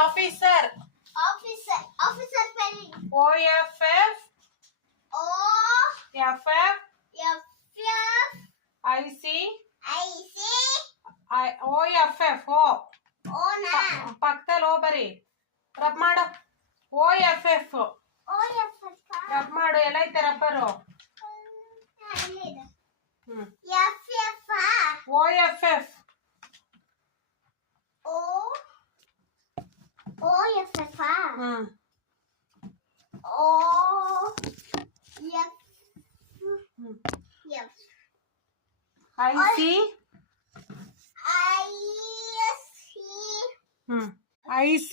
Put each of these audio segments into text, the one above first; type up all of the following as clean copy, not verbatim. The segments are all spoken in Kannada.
officer. Officer spelling. OFF. O FF. F F IC. I C OFF. O na ಪಕ್ಕದಲ್ಲಿ ಓ ಬರಿ ರಬ್ ಮಾಡು. OFF O F F rub ಮಾಡು. ಎಲ್ಲೈತೆ ರಬ್ಬರು? ಅಲ್ಲಿದೆ. ಹ್ಮ್. F F OFF. O F F hmm. O F F IC. I C hmm. IC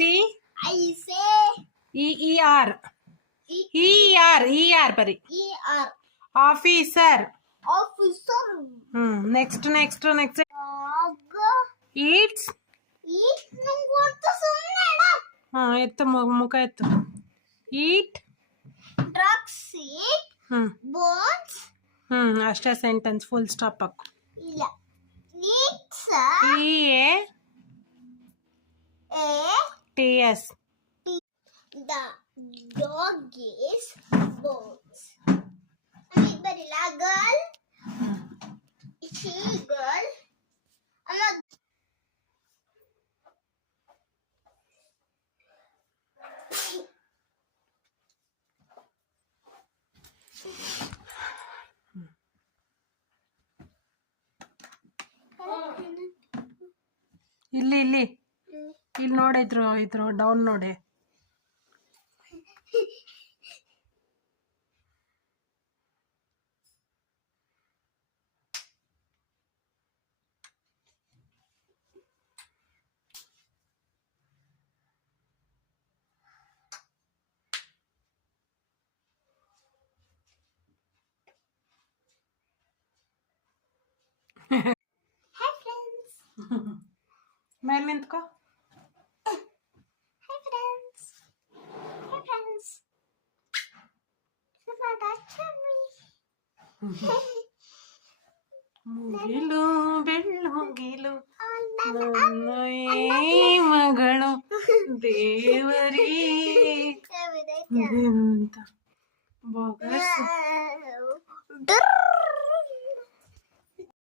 I C EER. ER ಬರಿ. E R officer. officer. Next Dog eats. eat ನಂಗೆ ಗೊತ್ತು ಸುಮ್ಮನೆ ಎತ್ತು ಮುಖ ಎತ್ತು. ಈಟ್. drugs eat bones ಅಷ್ಟೇ ಸೆಂಟೆನ್ಸ್. ಫುಲ್ ಸ್ಟಾಪ್ ಹಾಕು. ಇಲ್ಲ eats EATS. the dog is bones. ಬರಿಲ್ಲ girl she girl ಅಮ್ಮ ಇಲ್ಲಿ ನೋಡಿದ್ರು ಡೌನ್ ನೋಡಿ. hi friends. ಮೇಲೆ ನಿಂತ್ಕೋ. Hi friends. Hi friends. ಮುಗಿಲು ಬೆಳ್ಳುಗಿಲು ನನ್ನ ಈ ಮಗಳು ದೇವರೇ ಅಂತ ಬೊಗಸು.